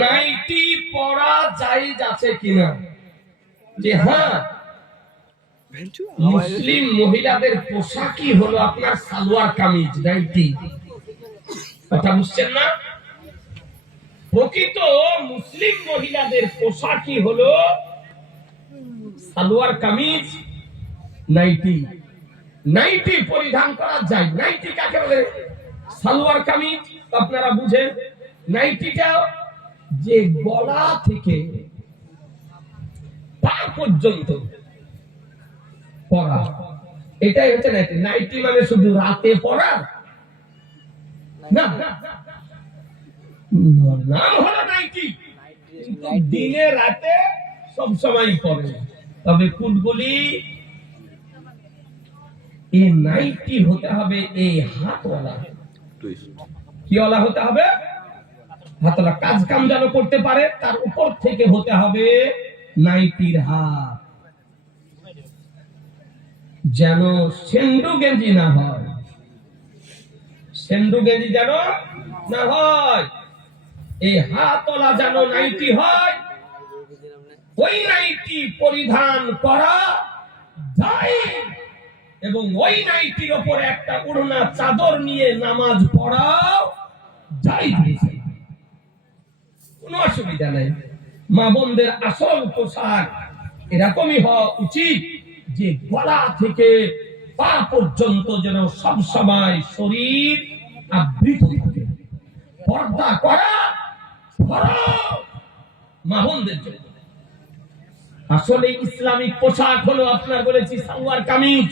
Nightie পরা জায়েজ আছে কিনা? যে হ্যাঁ, মুসলিম মহিলাদের পোশাকই হলো আপনার সালোয়ার কামিজ, নাইটি। কথা বুঝছেন না? প্রকৃত মুসলিম মহিলাদের পোশাকই হলো সালোয়ার কামিজ, নাইটি। নাইটি পরিধান করা যায়। নাইটি কাকে বলে? সালোয়ার কামিজ আপনারা বুঝেন। নাইটিটা যে গলা থেকে পা পর্যন্ত পরা, এটাই হচ্ছে নাইটি। নাইটি মানে শুধু রাতে পরা না, নাম হলো নাইটি, দিনে রাতে সব সময় পরে। তবে কুটগুলি এই নাইটি হতে হবে এই হাতওয়ালা। কিওয়ালা হতে হবে? হাতওয়ালা। কাজ কাম যেন করতে পারে, তার উপর থেকে হতে হবে নাইটির হাত, যেন সেন্ডু গেঞ্জি না হয়। সেন্ডু গেঞ্জি যেন না হয়, এই হাতওয়ালা যেন নাইটি হয়। ওই নাইটি পরিধান করা যায় এবং ওই নাইটির উপর একটা উড়না চাদর নিয়ে নামাজ পড়াও যায়, কোনো অসুবিধা নাই। মা বোনদের আসল পোশাক এরকমই হওয়া উচিত যে গলা থেকে পা পর্যন্ত যেন সব সময় শরীর আবৃত থাকে। পর্দা করা ফরজ মা বোনদের জন্য। আসলে ইসলামিক পোশাক হলো আপনার বলেছি সালোয়ার কামিজ।